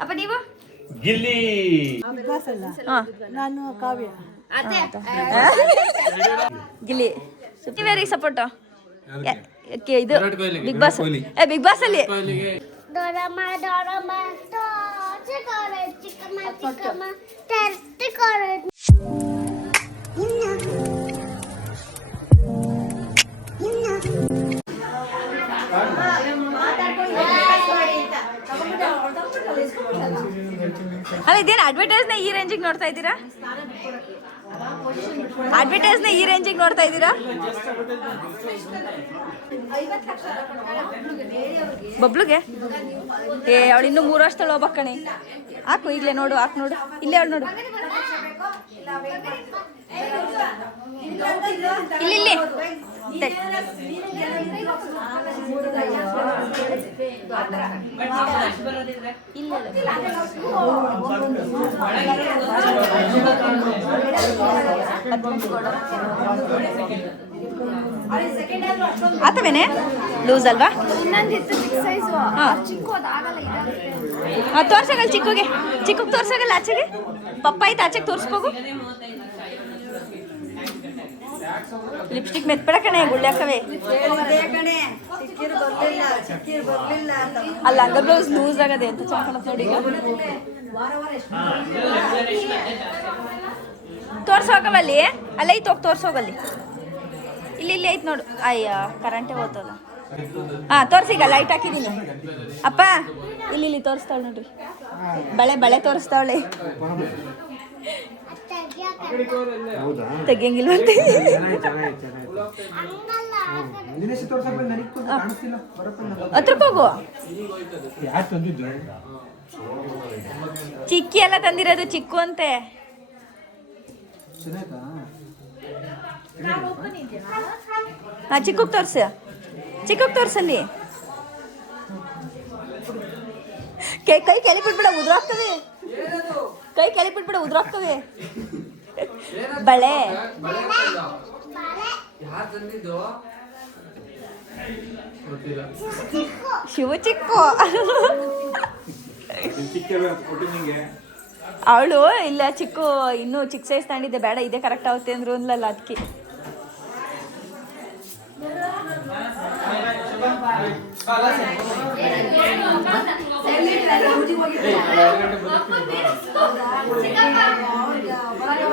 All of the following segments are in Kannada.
ಅಪ್ಪ ನೀವು ಗಿಲ್ಲಿ ನಾನು ಕಾವ್ಯ ಗಿಲ್ಲಿ ನೀವ್ಯಾರಿಗೆ ಸಪೋರ್ಟ್ ಇದು ಬಿಗ್ ಬಾಸ್ ಬಿಗ್ ಬಾಸ್ ಅಲ್ಲಿ ಅಲ್ಲ ಇದೇನು ಅಡ್ವರ್ಟೈಸ್ನ ಈ ರೇಂಜಿಗೆ ನೋಡ್ತಾ ಇದ್ದೀರಾ? ಅಡ್ವರ್ಟೈಸ್ನ ಈ ರೇಂಜಿಗೆ ನೋಡ್ತಾ ಇದ್ದೀರಾ? ಬಬ್ಲುಗೆ ಅವಳು ಇನ್ನೂ 3 ವರ್ಷದಳು ಹೋಗ್ಬೇಕಣೆ. ಹಾಕು ಈಗಲೇ ನೋಡು, ಹಾಕು ನೋಡು, ಇಲ್ಲೇ ಅವಳು ನೋಡು, ಇಲ್ಲಿ ಆತವೇನೆ ಲೂಸ್ ಅಲ್ವಾ? ತೋರ್ಸಗಲ್ಲ ಚಿಕ್ಕಗೆ ತೋರ್ಸಗಲ್ಲ, ಆಚೆಗೆ ಪಪ್ಪ ಐತೆ, ಆಚೆಗೆ ತೋರ್ಸ್ಕೋಗು. ಲಿಪ್ಸ್ಟಿಕ್ ಮೆತ್ಬೇಡ ಕಣೆ, ಗುಳ್ಳ್ಯಾಕವೆ ಅಲ್ಲ. ಅಂಗ ಬ್ಲೌಸ್ ಲೂಸ್ ಆಗದೆ ಅಂತ ಚೆನ್ನಾಗಿ ನೋಡಿ. ತೋರ್ಸೋಗವಲ್ಲಿ ಅಲ್ಲ ಐತೆ, ಹೋಗಿ ತೋರ್ಸೋಗಲ್ಲಿ. ಇಲ್ಲಿ ಐತೆ ನೋಡು. ಅಯ್ಯ ಕರೆಂಟೇ ಹೋಗ್ತದ. ತೋರ್ಸಿಗ ಲೈಟ್ ಹಾಕಿದ್ದೀನಿ. ಅಪ್ಪ ಇಲ್ಲಿ ತೋರಿಸ್ತಾಳೆ ನೋಡ್ರಿ, ಬಳೆ ತೋರಿಸ್ತಾವಳೆ. ತೆಗಿಯಂಗಿಲ್ವಂತೆ. ಹತ್ರಕ್ಕೆ ಹೋಗು. ಚಿಕ್ಕಿ ಎಲ್ಲ ತಂದಿರೋದು, ಚಿಕ್ಕು ಅಂತೆ. ಚಿಕ್ಕಗ್ ತೋರ್ಸಲ್ಲಿ. ಕೈ ಕೆಳಗೆ ಬಿಟ್ಬಿಡ, ಉದುರಾಗ್ತವೆ. ಕೈ ಕೆಳಗೆ ಬಿಟ್ಬಿಡ, ಉದುರಾಗ್ತವೆ. ಬಳೆ ಶಿವ ಚಿಕ್ಕು. ಅವಳು ಇಲ್ಲ ಚಿಕ್ಕು, ಇನ್ನೂ ಚಿಕ್ಕ ಸೈಜ್ ತಗೊಂಡಿದ್ದೆ, ಬೇಡ ಇದೇ ಕರೆಕ್ಟ್ ಆಗುತ್ತೆ ಅಂದ್ರು ಅಂದ್ಲಲ್ಲ, ಅದಕ್ಕೆ.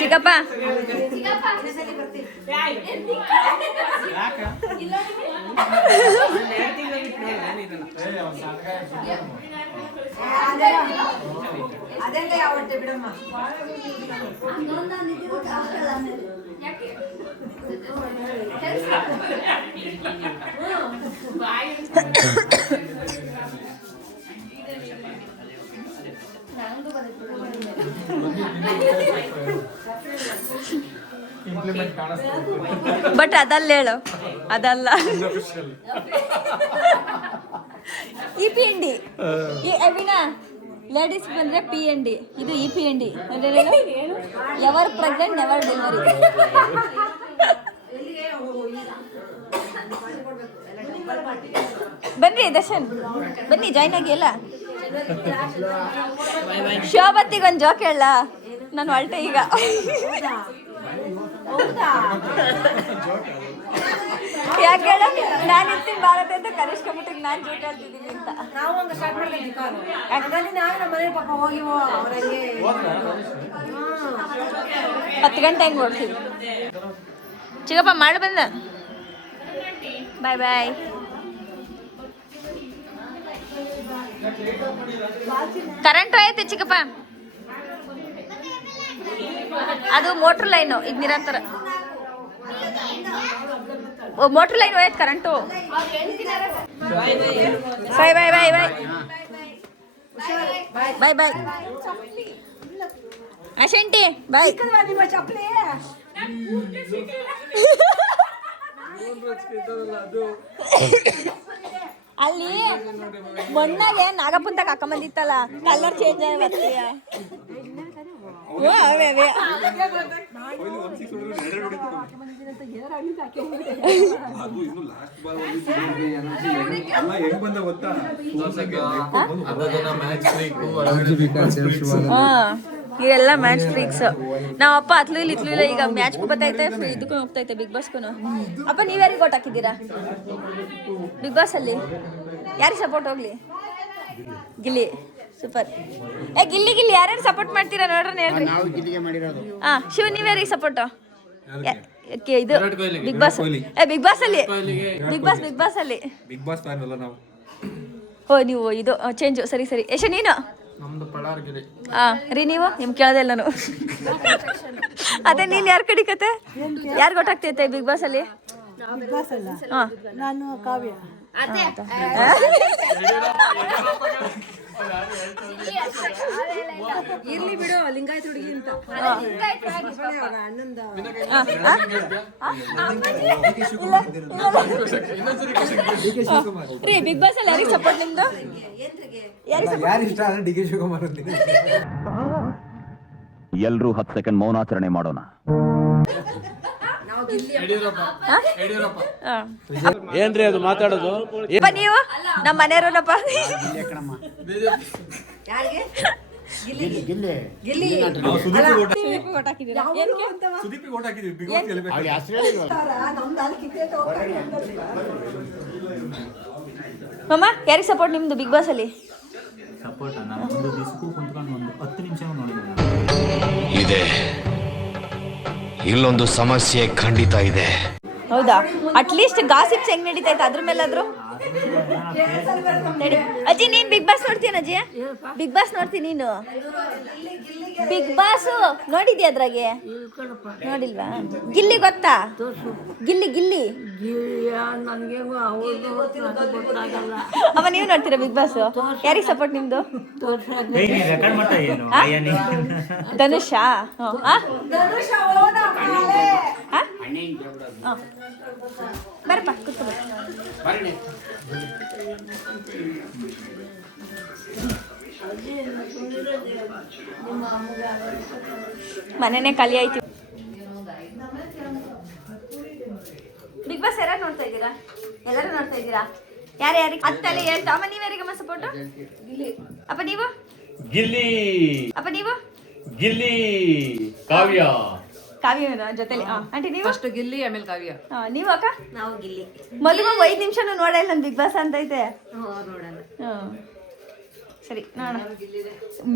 ಚಿಕ್ಕಪ್ಪ ಬಟ್ ಅದಲ್ಲ ಹೇಳು, ಅದಲ್ಲ. ಈ PND ಅವಿನಾ ಲೇಡೀಸ್ ಬಂದ್ರೆ PND, ಇದು EPND ಅಂದ್ರೆ ಎವರ್ ಪ್ರೆಗ್ನೆಂಟ್ ನೆವರ್ ಡೆಲಿವರಿ. ಬನ್ನಿ ದರ್ಶನ್, ಬನ್ನಿ ಜಾಯ್ನ್ ಆಗಿ. ಎಲ್ಲ ಶೋಭತ್ತಿಗೊಂದು ಜೋಕ್ ಹೇಳ, ನಾನು ಹೊರಟೆ ಈಗ. ಯಾಕೆ ಹೇಳ, ನಾನು ಇರ್ತೀನಿ ಭಾರತ ಅಂತ ಕರೆಸ್ಕೊಂಡ್ಬಿಟ್ಟಿಗೆ ನಾನು ಜೋಕ್ ಹೇಳ್ತಿದ್ದೀನಿ ಅಂತ. 10 ಗಂಟೆ ಹೆಂಗೆ ಓಡ್ತೀವಿ. ಚಿಕ್ಕಪ್ಪ ಮಾಡಿ ಬಂದ. ಬಾಯ್ ಬಾಯ್. ಕರೆಂಟ್ ಐತೆ ಚಿಕ್ಕಪ್ಪ, ಅದು ಮೋಟ್ರ್ ಲೈನು, ಇದು ನಿರಂತರ ಮೋಟ್ರ್ ಲೈನ್ ಹೋಯ್ತು ಕರೆಂಟು. ಬಾಯ್ ಬಾಯ್ ಬಾಯ್ ಬಾಯ್ ಬಾಯ್ ಬಾಯ್. ಅಶಂಟಿ ಬಾಯ್. ಅಲ್ಲಿ ಮೊನ್ನಾಗೆ ನಾಗಪ್ಪಂತಾಗ ಹಾಕೊಂಬಂದಿತ್ತಲ್ಲ, ಕಲರ್ ಚೇಂಜ್ ಬರ್ತೀಯ. ಓ ಅವೇ ಅವೇ ಇವೆಲ್ಲ ಮ್ಯಾಚ್ ಫ್ರೀಕ್ಸ್. ನಾವಪ್ಪ ಅತ್ಲು ಇಲ್ಲಿ ಇತ್ಲು ಇಲ್ಲ. ಈಗ ಮ್ಯಾಚ್ಗೂ ಬರ್ತೈತೆ, ಇದಕ್ಕೂ ಹೋಗ್ತೈತೆ, ಬಿಗ್ ಬಾಸ್ಗೂ. ಅಪ್ಪ ನೀವ್ಯಾರಿಗೆ ಓಟ್ ಹಾಕಿದ್ದೀರಾ ಬಿಗ್ ಬಾಸ್ ಅಲ್ಲಿ? ಯಾರಿಗೆ ಸಪೋರ್ಟ್ ಹೋಗ್ಲಿ? ಗಿಲ್ಲಿ ಸೂಪರ್. ಗಿಲ್ಲಿ ಗಿಲ್ಲಿ ಯಾರ್ಯಾರು ಸಪೋರ್ಟ್ ಮಾಡ್ತೀರಾ ನೋಡ್ರಿ ಹೇಳ್ರಿ. ಹಾ ಶಿವ, ನೀವ್ಯಾರಿಗೆ ಸಪೋರ್ಟ್? ಇದು ಬಿಗ್ ಬಾಸ್. ಬಿಗ್ ಬಾಸ್ ಅಲ್ಲಿ ಬಿಗ್ ಬಾಸ್ ಅಲ್ಲಿ ಬಿಗ್ ಬಾಸ್ ಫ್ಯಾನ್ ಅಲ್ಲ ನಾವು. ಓ ನೀವು ಇದು ಚೇಂಜು. ಸರಿ ಸರಿ. ಯಶ ನೀನು? ರೀ ನೀವು ನಿಮ್ ಕೇಳದೆ ಇಲ್ಲ ನಾನು. ಅದೇ ನೀನ್ ಯಾರ ಕಡೆ ಕತೆ ಯಾರು ಗೊತ್ತಾಗ್ತೈತೆ ಬಿಗ್ ಬಾಸ್ ಅಲ್ಲಿ? ನಾನು ಕಾವ್ಯ. ಇರ್ಲಿ ಬಿಡು, ಲಿಂಗಾಯತ್ ಹುಡುಗಿ ಅಂತ ಅಣ್ಣಂದ ರೀ. ಬಿಗ್ ಬಾಸ್ ಅಲ್ಲಿ ಯಾರಿಗೆ ಸಪೋರ್ಟ್ ನಿಮ್ದು? D K Shivakumar. ಎಲ್ರೂ 10 ಸೆಕೆಂಡ್ ಮೌನಾಚರಣೆ ಮಾಡೋಣ. ಏನ್ರಿ ಅದು ಮಾತಾಡೋದು? ನೀವು ನಮ್ಮ ಮನೆಯವ್ರನಪ್ಪ. ಮಮ್ಮ ಯಾರಿಗೆ ಸಪೋರ್ಟ್ ನಿಮ್ದು ಬಿಗ್ ಬಾಸ್ ಅಲ್ಲಿ? ಇದೆ, ಇಲ್ಲೊಂದು ಸಮಸ್ಯೆ ಖಂಡಿತ ಇದೆ. ಹೌದಾ? ಅಟ್ಲೀಸ್ಟ್ ಗಾಸಿಪ್ಸ್ ಹೆಂಗ್ ನಡೀತೈತೆ ಅದ್ರ ಮೇಲಾದ್ರು ನಡಿ. ಅಜ್ಜಿ ನೀನ್ ಬಿಗ್ ಬಾಸ್ ನೋಡ್ತೀನ? ಅಜ್ಜಿ ಬಿಗ್ ಬಾಸ್ ನೋಡ್ತೀನಿ. ನೀನು ಬಿಗ್ ಬಾಸ್ ನೋಡಿದ್ಯಾ? ಅದ್ರಾಗೆ ನೋಡಿಲ್ವಾ? ಗಿಲ್ಲಿ ಗೊತ್ತಾ? ಗಿಲ್ಲಿ ಗಿಲ್ಲಿ ಅಮ್ಮ ನೀವು ನೋಡ್ತೀರಾ ಬಿಗ್ ಬಾಸ್? ಯಾರಿಗೆ ಸಪೋರ್ಟ್ ನಿಮ್ದು? ಧನುಷಾ? ಬರಪ್ಪ ಕೂತ್ಕೊ. ಮನೆನೇ ಖಾಲಿ ಆಯ್ತು. ಬಿಗ್ ಬಾಸ್ ಯಾರು ನೋಡ್ತಾ ಇದ್ದೀರಾ? ಎಲ್ಲರೂ ನೋಡ್ತಾ ಇದ್ದೀರಾ? ಯಾರ್ಯಾರಿಗೆ ಹತ್ತಲ್ಲಿ ಹೇಳ್ತಾ? ಅಮ್ಮ ನೀವ್ ಯಾರಿಗಮ್ಮ ಸಪೋರ್ಟ್? ಅಪ್ಪ ನೀವು? ಗಿಲ್ಲಿ. ಅಪ್ಪ ನೀವು? ಗಿಲ್ಲಿ. ಕಾವ್ಯ. ಕಾವ್ಯ ಜೊತೆಲಿ. ಆಂಟಿ ನೀವು? ಫಸ್ಟ್ ಗಿಲ್ಲಿ, ಆಮೇಲೆ ಕಾವ್ಯ. ನೀವು ಅಕ್ಕ? ನಾವು ಗಿಲ್ಲಿ. ಮದುವೆ 5 ನಿಮಿಷನೂ ನೋಡಲ್ಲ ನನ್ ಬಿಗ್ ಬಾಸ್ ಅಂತೈತೆ. ನೋಡೋಣ. ಸರಿ ನೋಡ.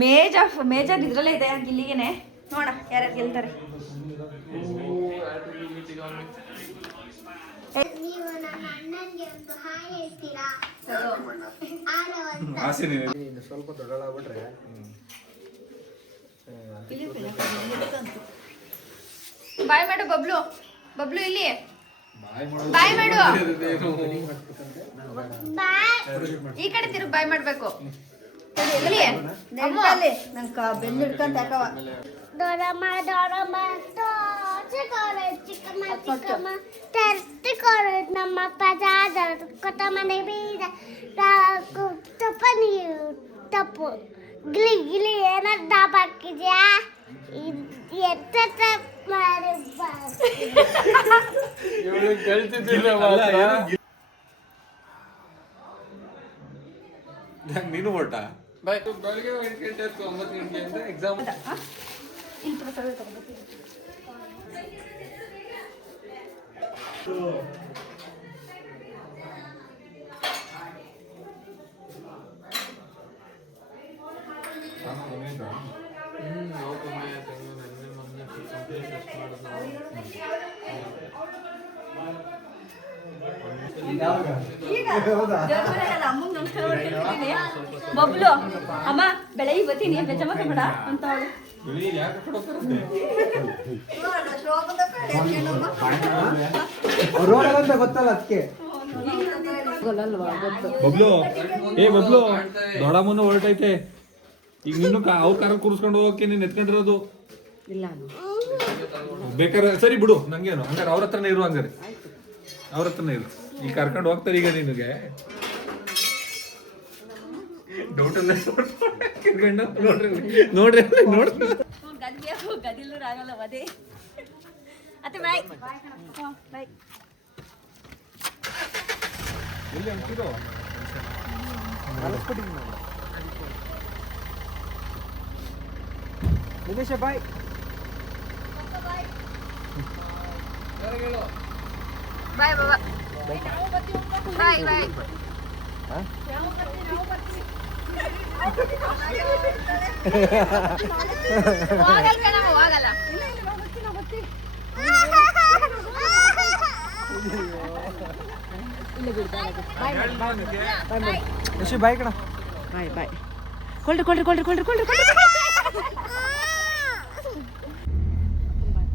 ಮೇಜರ್ ಇದ್ರಲ್ಲೇ ಇದೆ ಗಿಲ್ಲಿಗೆನೆ. ನೋಡ ಯಾರ್ಯಾರು ಗೆಲ್ತಾರೆ. ನೀವು ನನ್ನ ಅಣ್ಣನಿಗೆ ಒಂದು ಹಾಯ್ ಹೇಳ್ತೀರಾ? ಸ್ವಲ್ಪ ದೊಡ್ಡದಾಗ್ಬಿಟ್ರೆ ಬಾಯ್ ಮಾಡು ಬಬ್ಲು. ಬಬ್ಲು ಇಲ್ಲಿ ಬಾಯ್ ಮಾಡು. ಈ ಕಡೆ ತಿರುಗಿ ಬಾಯ್ ಮಾಡ್ಬೇಕು. ಬೆನ್ನು ಹಿಡ್ಕೊಂತ ಯಾಕವ? ದೊರಮ್ಮ ದೊರಮ್ಮ ತೋರಿಸಿಕೊಡು ಚಿಕ್ಕಮ್ಮ ಚಿಕ್ಕಮ್ಮ ತರಿಸಿಕೊಡು ನಮ್ಮಪ್ಪ ಜಾದ ಕೊತ್ತಂಬರಿ ಬೀಜ ತುಪ್ಪ ನೀರು ತಪ್ಪು ಗಿಲಿ ಗಿಲಿ ಏನಾದ್ರು ದಾಬ್ ಹಾಕಿದ್ಯಾ? ಎತ್ತ ಮಾಡಿ ನೀನು ಓಟ ಬೆಳಿಗ್ಗೆ 8 ಗಂಟೆ 9 ಗಂಟೆ ಎಕ್ಸಾಮ್. ಬಬ್ಲು ಅಮ್ಮ ಬೆಳಗ್ಗೆ ಬರ್ತೀನಿ ಬೆಜಮಕ ಬೇಡ ಅಂತ ಗೊತ್ತಲ್ಲ ಅದಕ್ಕೆ. ಬಬ್ಲು ಬಬ್ಲು ದೊಡ್ಡಮ್ಮನ ಹೊರಟೈತೆ. ಈಗ ನೀನು ಅವ್ರ ಕಾರ ಕೂರಿಸ್ಕೊಂಡು ಹೋಗಕ್ಕೆ ನೀನ್ ಎತ್ಕೊಂಡಿರೋದು ಬೇಕಾದ್ರೆ ಸರಿ ಬಿಡು. ನಂಗೇನು ಹಂಗಾರೆ ಅವ್ರ ಹತ್ರನೇ ಇರು. ಹಂಗಾರೆ ಅವ್ರ ಹತ್ರನೇ ಇರು. ಈಗ ಕರ್ಕೊಂಡು ಹೋಗ್ತಾರೆ ಈಗ ನಿನಗೆ ಡೌಟ್ ನೋಡ್ರಿ ನೋಡ್ರಿ ನೋಡ್ರಿ. ಗದಿಲ್ಲೂ ಆಗಲ್ಲ ಅದೇ ಅತ್ತೆ ಬಾಯ್ ಬಾಯ್ ಎಲ್ಲಿ ಅಂತಿರೋ ದಿನೇಶ ಬಾಯ್. ಬಾಯ್ ಬಾಬಾ ಬಾಯ್ ಬಾಯ್ ಹೋಗಲ್ಲ ಯಶು ಬಾಯ್ ಕಣ. ಬಾಯ್ ಬಾಯ್. ಕೊಳ್ರಿ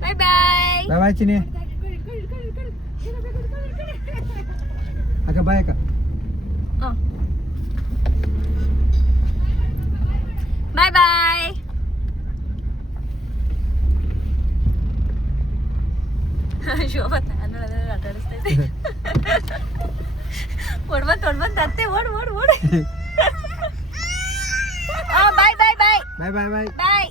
ಬಾಯ್ ಬಾಯ್ ಬಾಯ್ ಬಾಯ್ ಚಿನಿ. ಅಕ್ಕ ಬಾಯ್ ಅಕ್ಕ. ಬಾಯ್ ಬಾಯ್ ಶೋಭಾ ಆಟ ಆಡಿಸ್ತಾ ಇದೆ ಓಡ್ಬಂತ ಅತ್ತೆ ಓಡ್ ಬಾಯ್ ಬಾಯ್ ಬಾಯ್ ಬಾಯ್ ಬಾಯ್ ಬಾಯ್. ಬಾಯ್